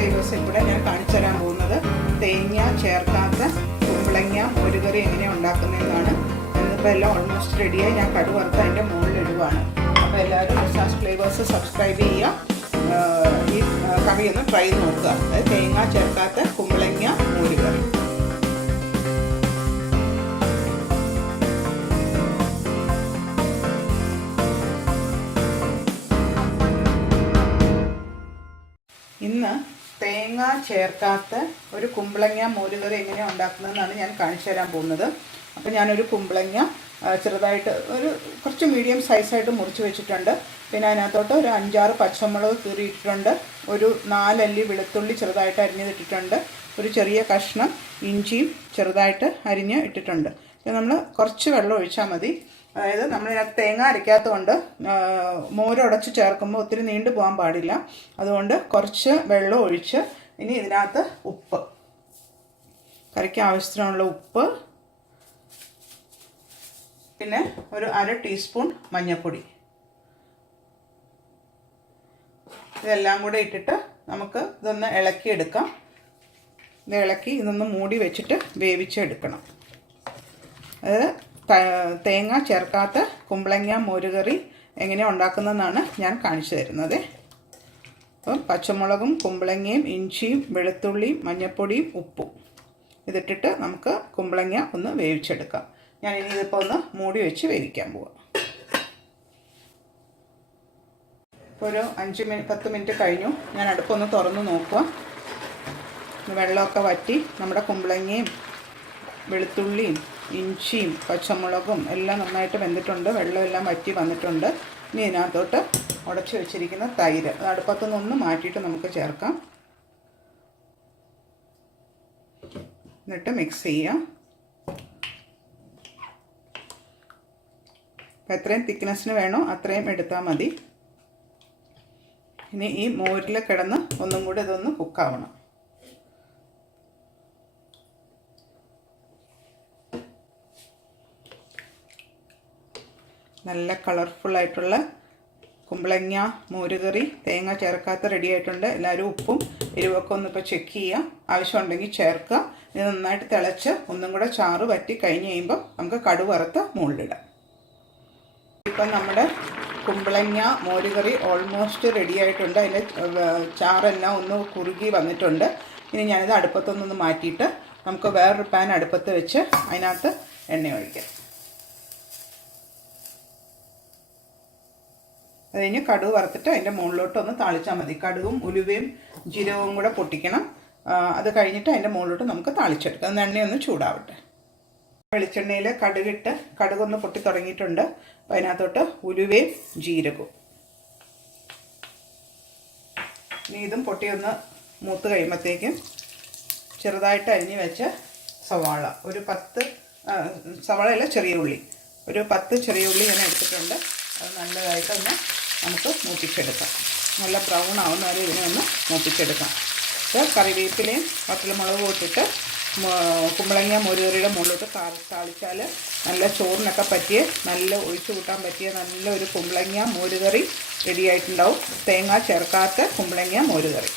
Flavours ഇവിടെ ഞാൻ കാണിച്ചു തരാൻ പോകുന്നത് തേങ്ങ ചേർക്കാത്ത കുമ്പളങ്ങ മോരുകറി എങ്ങനെയാണ് ഉണ്ടാക്കുന്നതെന്നാണ്. എന്നിപ്പോൾ എല്ലാം ഓൾമോസ്റ്റ് റെഡിയായി. ഞാൻ കടുക് വറുത്ത് അതിൻ്റെ മുകളിലിടുവാണ്. അപ്പോൾ എല്ലാവരും റിസാസ് ഫ്ലേവേഴ്സ് സബ്സ്ക്രൈബ് ചെയ്യുക. ഈ കറി ഒന്ന് ട്രൈ നോക്കുക. അതായത് തേങ്ങ ചേർക്കാത്ത കുമ്പളങ്ങ മോരുകറി. ഇന്ന് തേങ്ങ ചേർക്കാത്ത ഒരു കുമ്പളങ്ങ മോരുകറി എങ്ങനെയാണ് ഉണ്ടാക്കുന്നതെന്നാണ് ഞാൻ കാണിച്ചു തരാൻ പോകുന്നത്. അപ്പോൾ ഞാനൊരു കുമ്പളങ്ങ ചെറുതായിട്ട് കുറച്ച് മീഡിയം സൈസായിട്ട് മുറിച്ച് വെച്ചിട്ടുണ്ട്. പിന്നെ അതിനകത്തോട്ട് ഒരു 5-6 പച്ചമുളക് കീറിയിട്ടിട്ടുണ്ട്. ഒരു 4 അല്ലി വെളുത്തുള്ളി ചെറുതായിട്ട് അരിഞ്ഞിട്ടിട്ടുണ്ട്. ഒരു ചെറിയ കഷ്ണം ഇഞ്ചിയും ചെറുതായിട്ട് അരിഞ്ഞ് ഇട്ടിട്ടുണ്ട്. നമ്മൾ കുറച്ച് വെള്ളം ഒഴിച്ചാൽ മതി. അതായത് നമ്മളിതിനകത്ത് തേങ്ങ അരയ്ക്കാത്തതുകൊണ്ട് മോരുടച്ച് ചേർക്കുമ്പോൾ ഒത്തിരി നീണ്ടു പോകാൻ പാടില്ല. അതുകൊണ്ട് കുറച്ച് വെള്ളം ഒഴിച്ച് ഇനി ഇതിനകത്ത് ഉപ്പ്, കറിക്ക് ആവശ്യത്തിനുള്ള ഉപ്പ്, പിന്നെ ഒരു 1/2 ടീസ്പൂൺ മഞ്ഞൾപ്പൊടി, ഇതെല്ലാം കൂടെ ഇട്ടിട്ട് നമുക്ക് ഇതൊന്ന് ഇളക്കിയെടുക്കാം. ഇത് ഇളക്കി ഇതൊന്ന് മൂടി വെച്ചിട്ട് വേവിച്ചെടുക്കണം. അത് തേങ്ങ ചേർക്കാത്ത കുമ്പളങ്ങ മോരുകറി എങ്ങനെയാണ് ഉണ്ടാക്കുന്നതെന്നാണ് ഞാൻ കാണിച്ചു തരുന്നത്. അപ്പം പച്ചമുളകും കുമ്പളങ്ങയും ഇഞ്ചിയും വെളുത്തുള്ളിയും മഞ്ഞൾപ്പൊടിയും ഉപ്പും ഇതിട്ടിട്ട് നമുക്ക് കുമ്പളങ്ങ ഒന്ന് വേവിച്ചെടുക്കാം. ഞാൻ ഇനി ഇതിപ്പോൾ ഒന്ന് മൂടി വെച്ച് വേവിക്കാൻ പോവാം. ഇപ്പോൾ ഒരു 5-10 മിനിറ്റ് കഴിഞ്ഞു. ഞാൻ അടുപ്പൊന്ന് തുറന്ന് നോക്കുക. വെള്ളമൊക്കെ വറ്റി നമ്മുടെ കുമ്പളങ്ങയും വെളുത്തുള്ളിയും ഇഞ്ചിയും പച്ചമുളകും എല്ലാം നന്നായിട്ട് വെന്തിട്ടുണ്ട്. വെള്ളമെല്ലാം വറ്റി വന്നിട്ടുണ്ട്. ഇനി ഇതിനകത്തോട്ട് ഉടച്ച് വെച്ചിരിക്കുന്ന തൈര് അത് അടുപ്പത്തുനിന്ന് മാറ്റിയിട്ട് നമുക്ക് ചേർക്കാം. എന്നിട്ട് മിക്സ് ചെയ്യാം. അപ്പോൾ എത്രയും തിക്നെസ്സിന് വേണോ അത്രയും എടുത്താൽ മതി. ഇനി ഈ മോരിൽ കിടന്ന് ഒന്നും കൂടി ഇതൊന്ന് കുക്കാവണം. നല്ല കളർഫുള്ളായിട്ടുള്ള കുമ്പളങ്ങ മോരുകറി തേങ്ങ ചേർക്കാത്ത റെഡി ആയിട്ടുണ്ട്. എല്ലാവരും ഉപ്പും എരിവൊക്കെ ഒന്നിപ്പോൾ ചെക്ക് ചെയ്യുക. ആവശ്യമുണ്ടെങ്കിൽ ചേർക്കുക. ഇത് നന്നായിട്ട് തിളച്ച് ഒന്നും കൂടെ ചാറ് വറ്റി കഴിഞ്ഞ് കഴിയുമ്പോൾ നമുക്ക് കടുക് വറുത്ത് മുകളിലിടാം. ഇപ്പം നമ്മുടെ കുമ്പളങ്ങ മോരുകറി ഓൾമോസ്റ്റ് റെഡി ആയിട്ടുണ്ട്. അതിൻ്റെ ചാറെല്ലാം ഒന്ന് കുറുകി വന്നിട്ടുണ്ട്. ഇനി ഞാനിത് അടുപ്പത്തൊന്നൊന്ന് മാറ്റിയിട്ട് നമുക്ക് വേറൊരു പാൻ അടുപ്പത്ത് വെച്ച് അതിനകത്ത് എണ്ണ ഒഴിക്കാം. അത് കഴിഞ്ഞ് കടുക് വറുത്തിട്ട് അതിൻ്റെ മുകളിലോട്ട് ഒന്ന് താളിച്ചാൽ മതി. കടുകും ഉലുവയും ജീരകവും കൂടെ പൊട്ടിക്കണം. അത് കഴിഞ്ഞിട്ട് അതിൻ്റെ മുകളിലോട്ട് നമുക്ക് താളിച്ചെടുക്കാം. അത് എണ്ണയൊന്ന് ചൂടാവട്ടെ. വെളിച്ചെണ്ണയിൽ കടുകിട്ട് കടുകൊന്ന് പൊട്ടി തുടങ്ങിയിട്ടുണ്ട്. അപ്പോൾ അതിനകത്തോട്ട് ഉലുവയും ജീരകവും ഇനി ഇതും പൊട്ടിയൊന്ന് മൂത്ത് കഴിയുമ്പോഴത്തേക്കും ചെറുതായിട്ട് അരിഞ്ഞ് വെച്ച സവാള ഒരു 10 സവാളയല്ല ചെറിയ ഉള്ളി ഒരു 10 ചെറിയ ഉള്ളി ഞാൻ എടുത്തിട്ടുണ്ട്. അത് നല്ലതായിട്ടൊന്ന് നമുക്ക് മൂപ്പിച്ചെടുക്കാം. നല്ല ബ്രൗൺ ആവുന്ന വരെ ഇതിനെ ഒന്ന് മൂപ്പിച്ചെടുക്കാം. അപ്പോൾ കറിവേപ്പിലയും വറ്റൽമുളകും ഇട്ടിട്ട് കുമ്പളങ്ങ മോരുകറിയുടെ മുകളിലോട്ട് താളിച്ചാൽ നല്ല ചോറിനൊക്കെ പറ്റിയ നല്ല ഒഴിച്ചു കൂട്ടാൻ പറ്റിയ നല്ലൊരു കുമ്പളങ്ങ മോരുകറി റെഡി ആയിട്ടുണ്ടാവും. തേങ്ങ ചേർക്കാത്ത കുമ്പളങ്ങ മോരുകറി.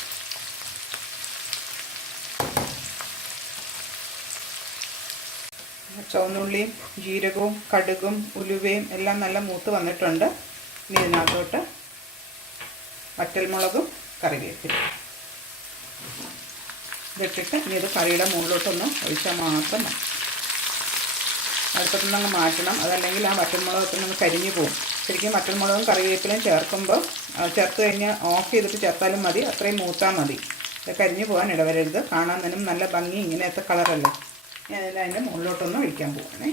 ചുവന്നുള്ളിയും ജീരകവും കടുകും ഉലുവയും എല്ലാം നല്ല മൂത്ത് വന്നിട്ടുണ്ട്. ഇനി ഇതിനകത്തോട്ട് വറ്റൽമുളകും കറിവേപ്പിലയും ഇതിട്ടിട്ട് ഇനി ഇത് കറിയുടെ മുകളിലോട്ടൊന്ന് ഒഴിച്ചാൽ മാത്രം മതി. അടുപ്പത്തു നിന്നങ്ങ് മാറ്റണം. അതല്ലെങ്കിൽ ആ വറ്റൽമുളകൊക്കെ നമുക്ക് കരിഞ്ഞു പോകും. ശരിക്കും വറ്റൽമുളകും കറിവേപ്പിലയും ചേർക്കുമ്പോൾ ചേർത്ത് കഴിഞ്ഞ് ഓഫ് ചെയ്തിട്ട് ചേർത്താലും മതി. അത്രയും മൂത്താൽ മതി. ഇത് കരിഞ്ഞു പോകാൻ ഇടവരരുത്. കാണാൻ തന്നെ നല്ല ഭംഗി ഇങ്ങനത്തെ കളറല്ലേ. ഞാൻ അതിൻ്റെ മുകളിലോട്ടൊന്ന് ഒഴിക്കാൻ പോവാണേ.